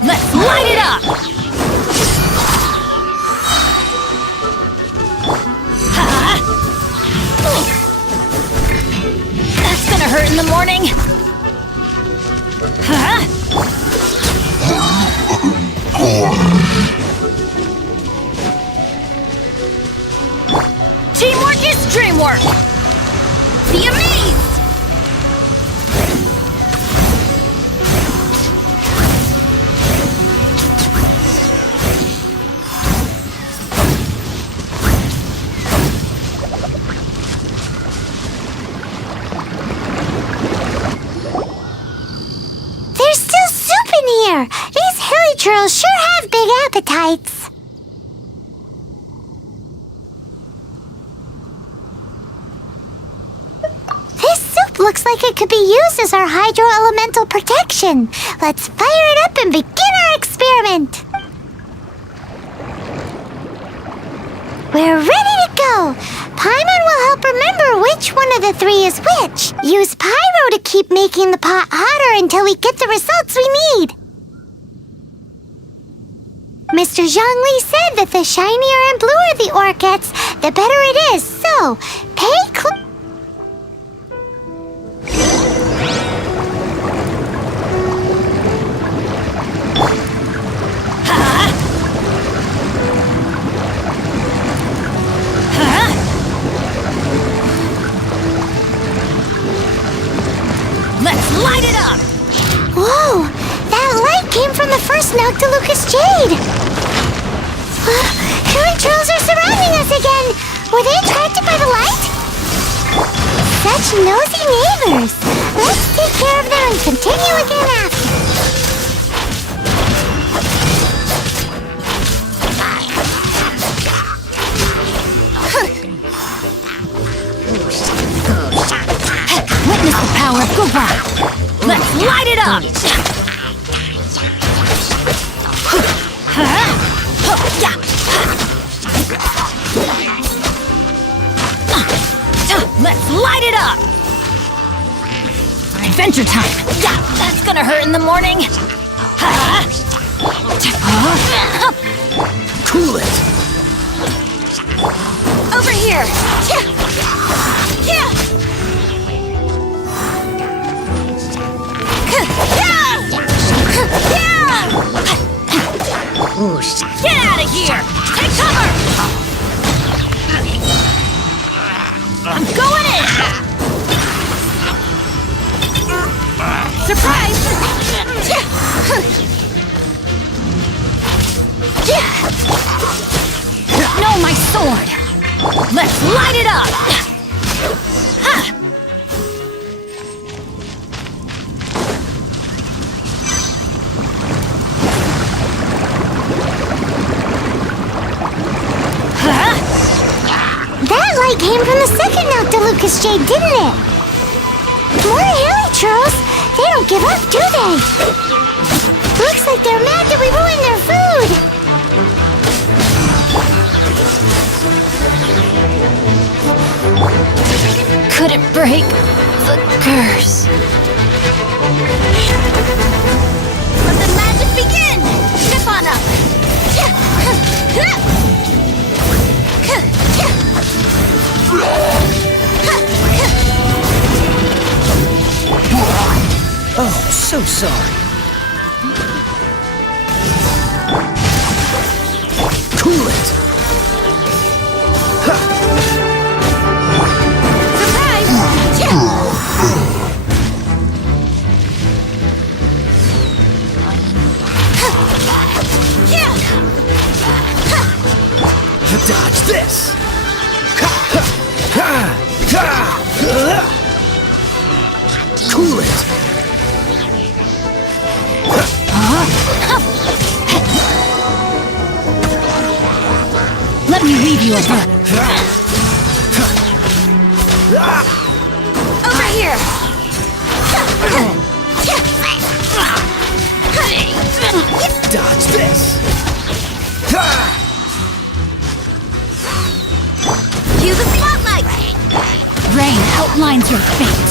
Let's light it up! That's gonna hurt in the morning. Teamwork is dreamwork! Be amazed! There's still soup in here! These hilly churls sure have big appetites. This soup looks like it could be used as our hydro-elemental protection. Let's fire it up and begin our experiment. We're ready to go. Paimon will help remember which one of the three is which. Use pyro to keep making the pot hotter until we get the results we need. Mr. Zhongli said that the shinier and bluer the ore gets, the better it is. So, pay close. Let's light it up! Whoa! That light came from the first Noctilucous Jade! Current trolls are surrounding us again! Were they attracted by the light? Such nosy neighbors! Let's take care of them and continue again after. Witness the power of Gura! Let's light it up! Let's light it up! Adventure time! Yeah, that's gonna hurt in the morning! Cool it! Over here! Get out of here! Take cover! I'm going in! Surprise! No, my sword! Let's light it up! That light came from the second Noctilucous Jade, didn't it? More hairy trolls! They don't give up, do they? Looks like they're mad that we ruined their food! Couldn't break the curse. Let the magic begin! Step on up! Oh, so sorry. Cool it! Surprise! Dodge this! Cool it! Let me weave you a web. Over here! Dodge this! Cue the spotlight! Rain outlines your fate.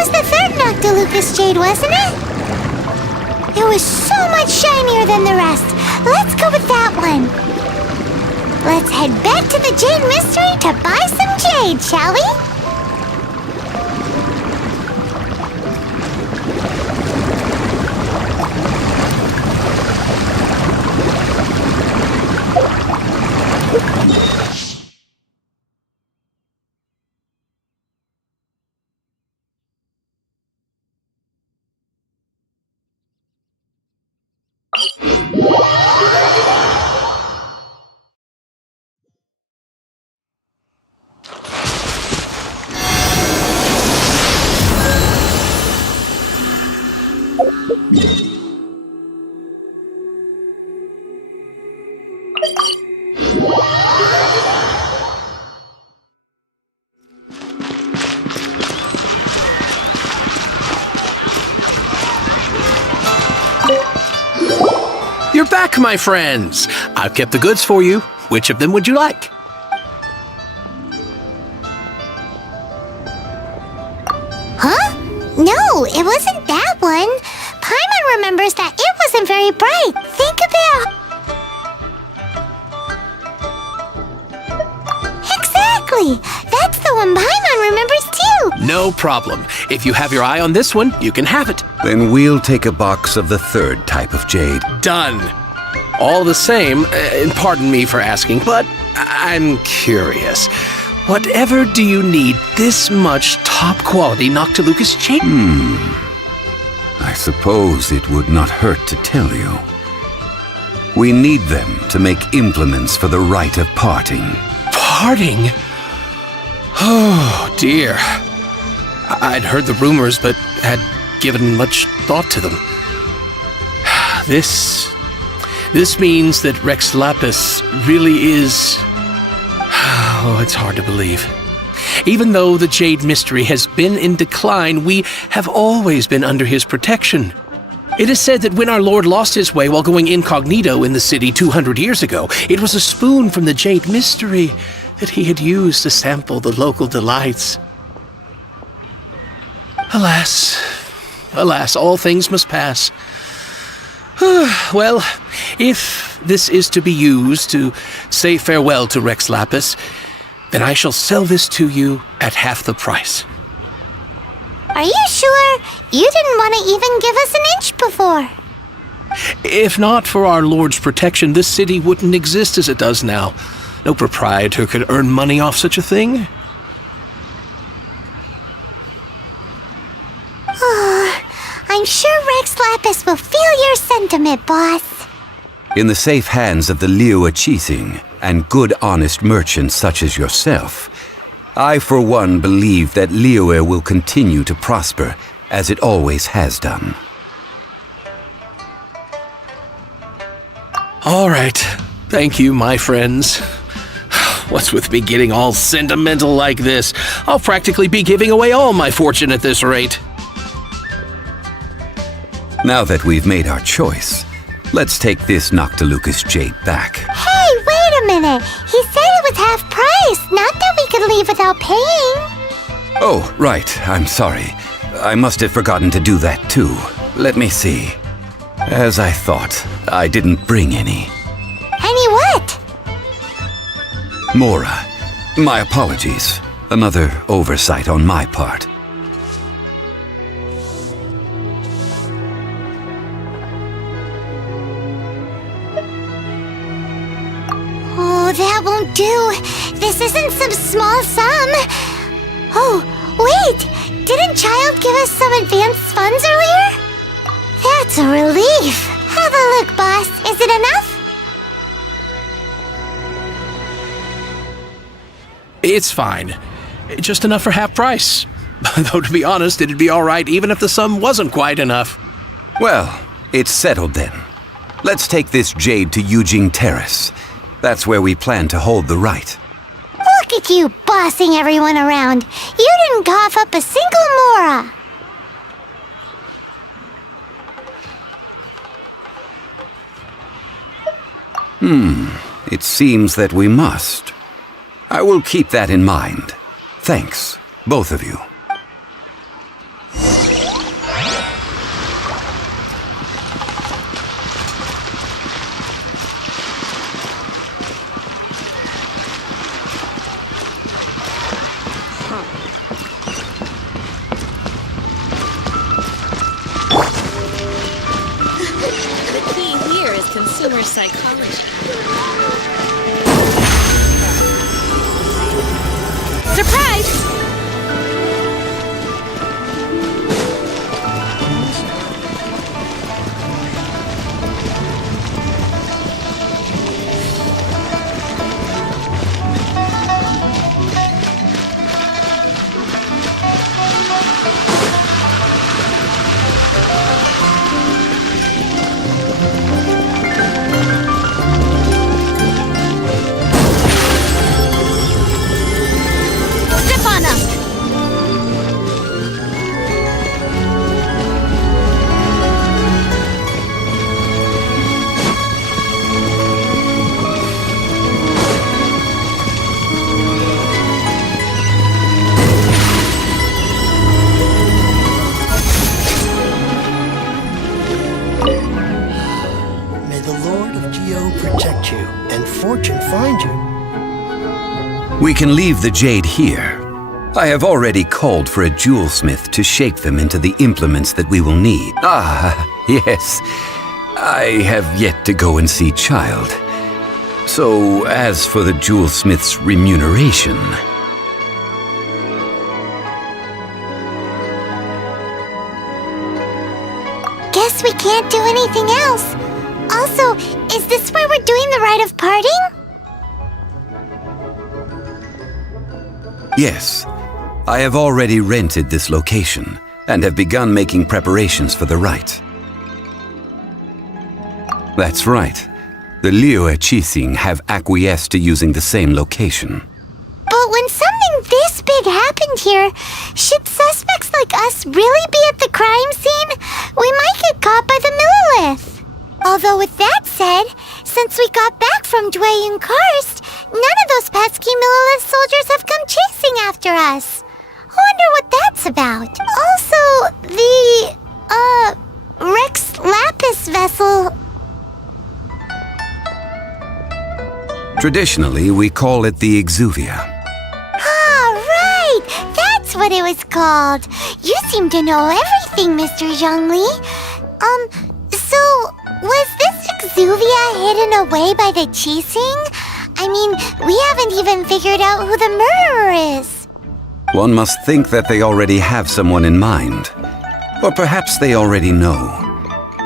was the third Noctilucous jade, wasn't it? It was so much shinier than the rest. Let's go with that one. Let's head back to the Jade Mystery to buy some jade, shall we? You're back, my friends. I've kept the goods for you. Which of them would you like? Huh? No, it wasn't that one. Paimon remembers that it wasn't very bright. Think about... Exactly! That's the one Paimon remembers too! No problem. If you have your eye on this one, you can have it. Then we'll take a box of the third type of jade. Done. All the same, pardon me for asking, but I'm curious. Whatever do you need this much top-quality Noctilucous jade? I suppose it would not hurt to tell you. We need them to make implements for the rite of parting. Parting? Oh, dear. I'd heard the rumors, but had given much thought to them. This means that Rex Lapis really is... Oh, it's hard to believe. Even though the Jade Mystery has been in decline, we have always been under his protection. It is said that when our Lord lost his way while going incognito in the city 200 years ago, it was a spoon from the Jade Mystery that he had used to sample the local delights. Alas, all things must pass. Well, if this is to be used to say farewell to Rex Lapis, then I shall sell this to you at half the price. Are you sure? You didn't want to even give us an inch before. If not for our Lord's protection, this city wouldn't exist as it does now. No proprietor could earn money off such a thing. I'm sure Rex Lapis will feel your sentiment, boss. In the safe hands of the Liyue Qixing and good honest merchants such as yourself, I for one believe that Liyue will continue to prosper as it always has done. All right. Thank you, my friends. What's with me getting all sentimental like this? I'll practically be giving away all my fortune at this rate. Now that we've made our choice, let's take this Noctilucous jade back. Hey, wait a minute. He said it was half price, not that we could leave without paying. Oh, right. I'm sorry. I must have forgotten to do that too. Let me see. As I thought, I didn't bring any. Any what? Mora, my apologies. Another oversight on my part. Oh, that won't do. This isn't some small sum. Oh, wait! Didn't Child give us some advanced funds earlier? That's a relief. Have a look, boss. Is it enough? It's fine. Just enough for half price. Though, to be honest, it'd be all right even if the sum wasn't quite enough. Well, it's settled then. Let's take this jade to Yujing Terrace. That's where we plan to hold the rite. Look at you bossing everyone around. You didn't cough up a single Mora. It seems that we must. I will keep that in mind. Thanks, both of you. consumer psychology. Surprise! We can leave the jade here. I have already called for a jewelsmith to shape them into the implements that we will need. Ah, yes. I have yet to go and see Child. So, as for the jewelsmith's remuneration... Guess we can't do anything else. Also, is this where we're doing the rite of parting? Yes, I have already rented this location and have begun making preparations for the rite. That's right. The Liyue Qixing have acquiesced to using the same location. But when something this big happened here, should suspects like us really be at the crime scene? We might get caught by the millilith. Although with that said, since we got back from Dwayne Karst, none of those pesky millilith soldiers have come chasing after us. I wonder what that's about. Also, the, Rex Lapis vessel... Traditionally, we call it the Exuvia. Ah, right! That's what it was called. You seem to know everything, Mr. Zhongli. So, was this Exuvia hidden away by the Qixing? I mean, we haven't even figured out who the murderer is. One must think that they already have someone in mind. Or perhaps they already know.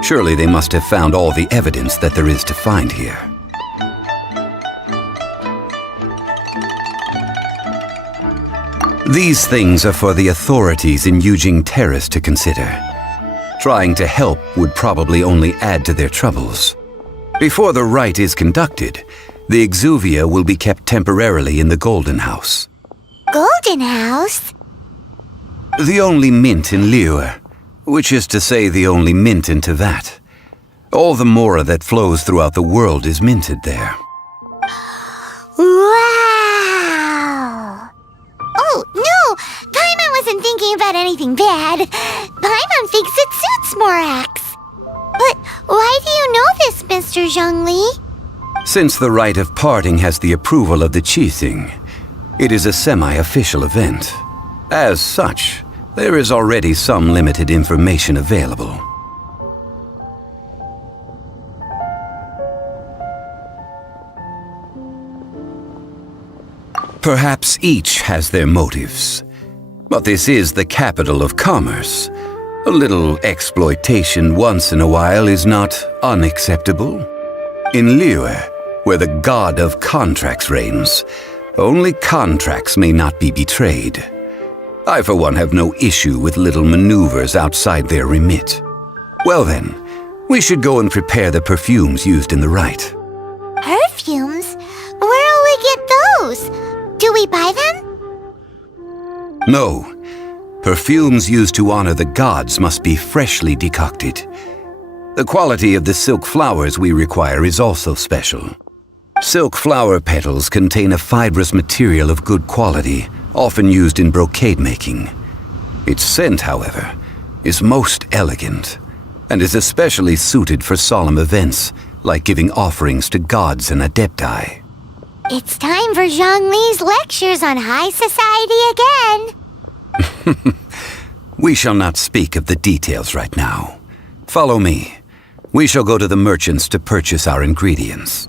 Surely they must have found all the evidence that there is to find here. These things are for the authorities in Yujing Terrace to consider. Trying to help would probably only add to their troubles. Before the rite is conducted, the Exuvia will be kept temporarily in the Golden House. Golden House? The only mint in Liyue, which is to say the only mint in Teyvat. All the mora that flows throughout the world is minted there. Wow! Oh, no! Paimon wasn't thinking about anything bad. Paimon thinks it suits Morax. But why do you know this, Mr. Zhongli? Since the rite of parting has the approval of the Qixing, it is a semi-official event. As such, there is already some limited information available. Perhaps each has their motives. But this is the capital of commerce. A little exploitation once in a while is not unacceptable. In Liyue, where the god of contracts reigns, only contracts may not be betrayed. I, for one, have no issue with little maneuvers outside their remit. Well then, we should go and prepare the perfumes used in the rite. Perfumes? Where'll we get those? Do we buy them? No. Perfumes used to honor the gods must be freshly decocted. The quality of the silk flowers we require is also special. Silk flower petals contain a fibrous material of good quality, often used in brocade making. Its scent, however, is most elegant, and is especially suited for solemn events, like giving offerings to gods and adepti. It's time for Zhongli's lectures on high society again. We shall not speak of the details right now. Follow me. We shall go to the merchants to purchase our ingredients.